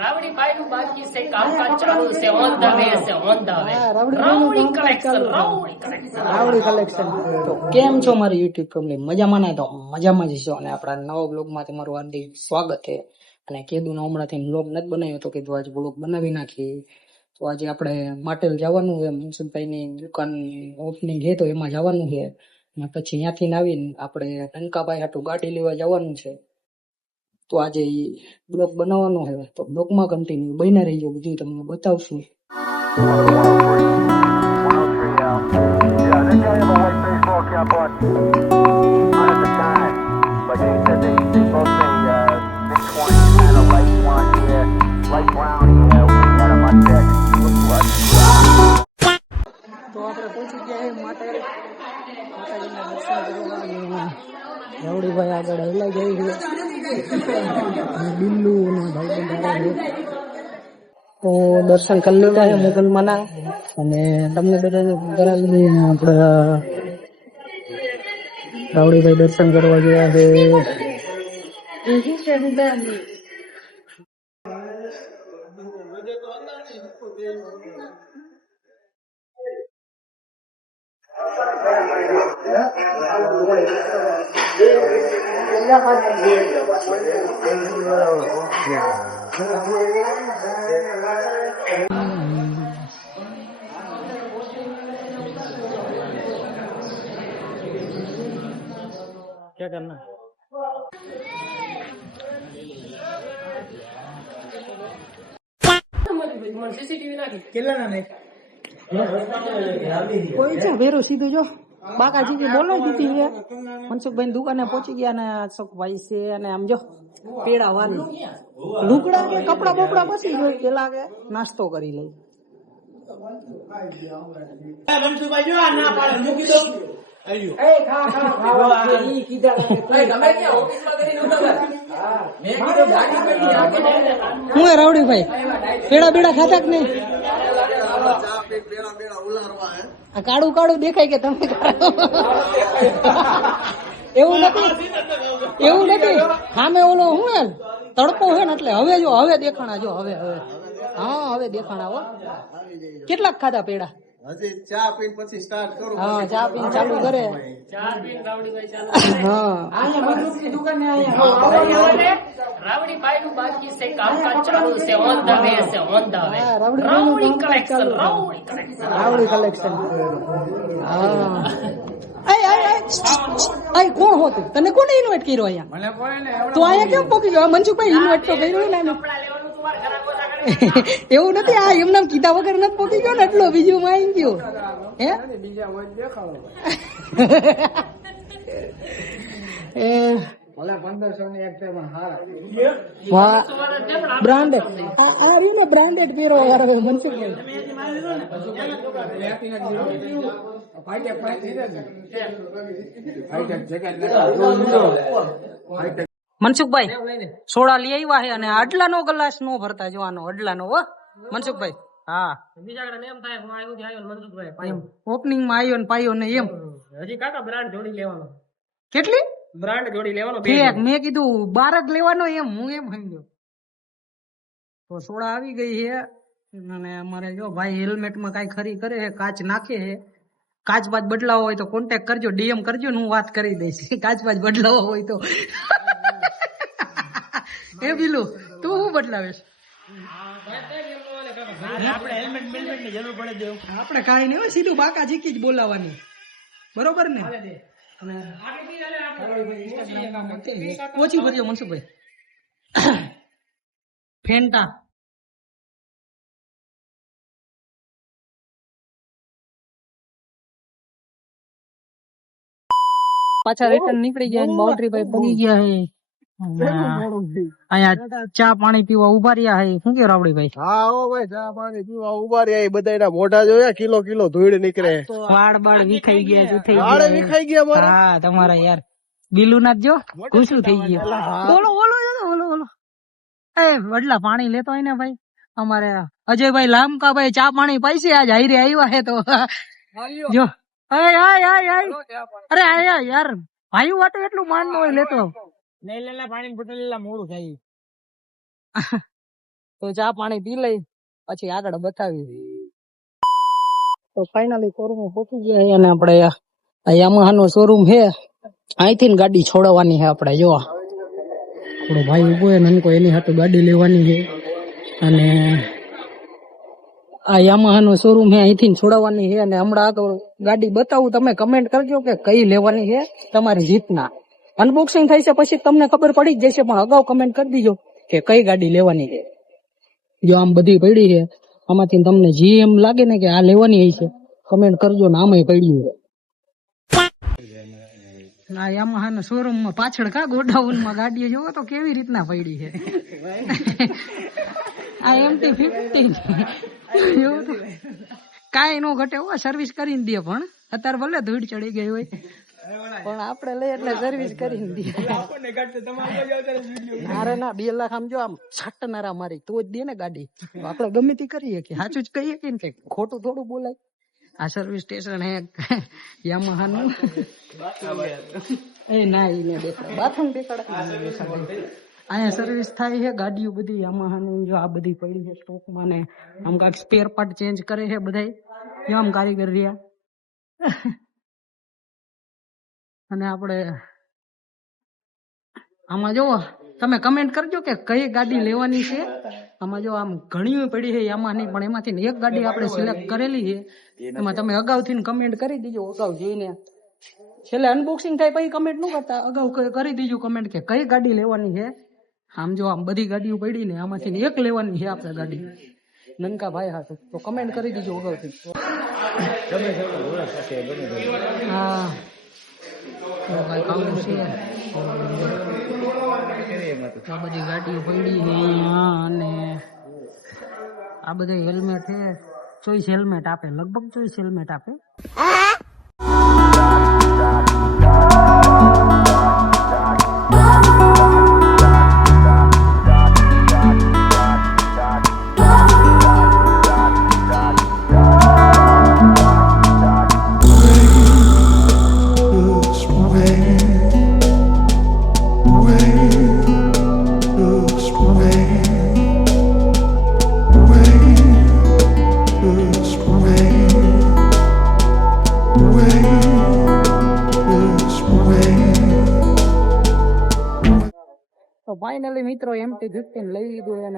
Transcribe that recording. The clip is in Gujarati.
રાવડી ભાઈ નું બાકી છે, કામકાજ ચાલુ છે, ઓન ધ વે છે, ઓન ધ વે. રાવડી કલેક્શન. તો કેમ છો મારી યુટ્યુબ ફેમિલી? મજામાં ના? તો મજામાં જ છો. અને આપણા નવા બ્લોગમાં તમારું હાર્દિક સ્વાગત છે. અને કીધું હમણાંથી બ્લોગ નથી બનાવ્યો તો કીધું આજે બ્લોગ બનાવી નાખીએ. તો આજે આપણે માટેલ જવાનું છે, મનસુખભાઈની દુકાન ઓપનિંગ છે તો એમાં જવાનું છે. અને પછી ત્યાંથી આવીને આપણે ટંકાભાઈ હાટું ગાડી લેવા જવાનું છે. તો આજે બ્લોગ બનાવવાનો છે, તો બ્લોગમાં કન્ટિન્યુ બન્યા રહીજો, બધું તમને બતાવશું. તો આપણે પહોંચી ગયા માટેલ. માતાજીના દર્શન કરવા રાવડીભાઈ આગળ હલા જાય છે, બિલ્લુ અને ભાઈ બંધ છે. તો દર્શન કરી લીધા છે મુગલમાના, અને તમને બધાને કરાવી દઈએ. આપણે રાવડીભાઈ દર્શન કરવા ગયા છે. क्या करना સીસીટીવી નાખી કેટલા નહીં કોઈ છે ભેરો સીધું જો બાકાજી કે બોલો દીધી છે. મનસુખભાઈ ની દુકાને પહોંચી ગયા ને અશોકભાઈ છે, અને આમ જો પેડા વાલી લુગડા કે કપડા બપડા પછી જોઈ પેલા કે નાસ્તો કરી લઈ. મનસુખભાઈ જો ના પાડે મૂકી દો. હું રાવડીભાઈ પેડા બેડા ખાતા કે નહીં? આ કાળું કાળું દેખાય કે તમે એવું નથી સામે ઓલો હું એમ તડકો હોય ને એટલે હવે જો હવે દેખાણા જો હવે હા હવે દેખાણા હો. કેટલાક ખાધા પેડા? હજી ચા પીને પછી સ્ટાર્ટ કરું. હા ચા પીને ચાલુ કરે. રાવડી ભાઈ નું બાકી છે, કામકાજ ચાલુ છે, ઓન ધ વે છે, ઓન ધ વે. રાવડી કલેક્શન. કોણ હોતું? તને કોને ઇન્વાઇટ કર્યો અહીંયા? તો અહીંયા કેમ પોકી ગયો? મનસુખભાઈ ઇન્વાઇટ તો કર્યો ને. એવું નથી, આ એમને કીધા વગર નથી પોકી ગયો ને એટલો. બીજું માં આવી ગયો હે બ્રાન્ડેડ બ્રાન્ડેડ પહેરો મનસુખભાઈ. મનસુખભાઈ સોડા લઈ આવ્યા છે, અને અડલાનો ગ્લાસ નો ભરતા જોવાનો. અડલાનો હો મનસુખભાઈ. હા ઓપનિંગ માં આવ્યો ને પાયો ને એમ. હજી કાકા બ્રાન્ડ જોડી લેવાનો. કેટલી બ્રાન્ડ જોડી લેવાનો? મેં કીધું બાર જ લેવાનો એમ. હું એમ સમજો. તો સોડા આવી ગઈ છે, અને અમારે જો ભાઈ હેલ્મેટ માં કઈ ખરી કરે છે, કાચ નાખે છે. કાચ બાચ બદલાવો હોય તો કોન્ટેક્ટ કરજો, ડીએમ કરજો ને હું વાત કરી દઈશ. કાચ બાચ બદલાવો હોય તો. એ બીલું તું શું બદલાવેશ? આપણે કઈ નહીં, સીધું બાકા જીકી જ બોલાવાની, બરોબર ને? ઓછી ભરજો મનસુખભાઈ. ફેન્ટા પાછા રિટર્ન નીકળી ગયા. બાઉન્ડ્રી ભાઈ પડી ગયા છે. અહીંયા ચા પાણી પીવા ઉભા રહ્યા છે. શું કે રાવડીભાઈ? હા ઓ ભાઈ, ચા પાણી પીવા ઉભા રહ્યા. બધા મોઢા જોયા, કિલો કિલો ધૂળ નીકળે. વાળ બાળ વિખાઈ ગયા, શું થઈ વાળ વિખાઈ ગયા મારા. હા તમારા યાર બિલુ ના જો ઘૂસું થઈ ગયું. ઓલો ઓલો ઓલો ઓલો એ વડલા પાણી લેતો હોય ને ભાઈ. અમારે અજયભાઈ લામકાભાઈ ચા પાણી પૈસે આજ હાઈરે આવ્યા છે. તો જો અરે આયા યાર ભાઈ વાટો એટલું માન નો હોય લેતો. નહીં લેલા પાણી બોટલ લેલા મોડું થાય. તો ચા પાણી પી લઈ પછી આગળ બતાવી. તો ફાઇનલી શોરૂમ પહોંચી ગયા છે અને આપણે આ યામાહા નો શોરૂમ છે. અહીંથી ને ગાડી છોડવાની છે આપણે. જો આપણો ભાઈ ઉભો છે નનકો, એની હાથે ગાડી લેવાની છે. અને આ યામાહા નો શોરૂમ છે, અહીંથી ને છોડાવવાની છે. અને હમણાં આગળ ગાડી બતાવું, તમે કમેન્ટ કરજો કે કઈ લેવાની છે તમારી જીતના. અનબોક્સિંગ થઈ છે પછી તમને ખબર પડી જ જશે, પણ અગાઉ કમેન્ટ કરી દીજો કે કઈ ગાડી લેવાની છે. જો આમ બધી પડી છે, આમાંથી તમને જે એમ લાગે ને કે આ લેવાની છે કમેન્ટ કરજો ને આમાંય પડ્યું છે. આ યામાહા ના શોરૂમ માં પાછળ કા ગોડાઉન માં ગાડીઓ જોવો તો કેવી રીતના પડી છે. આ MT-50 કાંઈ નો ઘટે હો, સર્વિસ કરીને દે. પણ અત્યારે ભલે ધૂળ ચડી ગઈ હોય પણ આપણે લઈ એટલે સર્વિસ કરીને દે. અરે ના 2 લાખ આમ જો આમ છટનારા મારી તો જ દે ને ગાડી. આપણે ગમે તે કરીએ કે સાચું જ કહીએ કે ને, ખોટું થોડું બોલાય. આ સર્વિસ સ્ટેશન હે યામાહા નું. એ ના ઈને દેખાડ બાથરૂમ દેખાડ. અહીંયા સર્વિસ થાય છે ગાડીઓ બધી યામાહા ની. જો આ બધી પડી છે સ્ટોકમાં ને આમ કાંઈક સ્પેર પાર્ટ ચેન્જ કરે છે બધા આમ કારીગર રહ્યા. અને આપણે આમાં જો તમે કમેન્ટ કરજો કે કઈ ગાડી લેવાની છે. આમાં જો આમ ઘણી પડી છે યામાહાની, પણ એમાંથી એક ગાડી આપણે સિલેક્ટ કરેલી છે. એમાં તમે અગાઉથી કમેન્ટ કરી દીજો, અગાઉ જોઈને. છેલ્લે અનબોક્સિંગ થાય પછી કમેન્ટ ન કરતા, અગાઉ કરી દીજો કમેન્ટ કે કઈ ગાડી લેવાની છે. આમ જો આમ બધી ગાડીઓ પડી ને આમાંથી એક લેવાની છે આપણે ગાડી. નનકા ભાઈ હાથ તો કમેન્ટ કરી દીજો અગાઉથી. હા આ બધી ગાડીઓ પડી છે અહીંયા. અને આ બધા હેલ્મેટ છે, ચોઈસ હેલ્મેટ આપે, લગભગ ચોઈસ હેલ્મેટ આપે. તો ફાઇનલી મિત્રો MT-50 લઈ લીધું.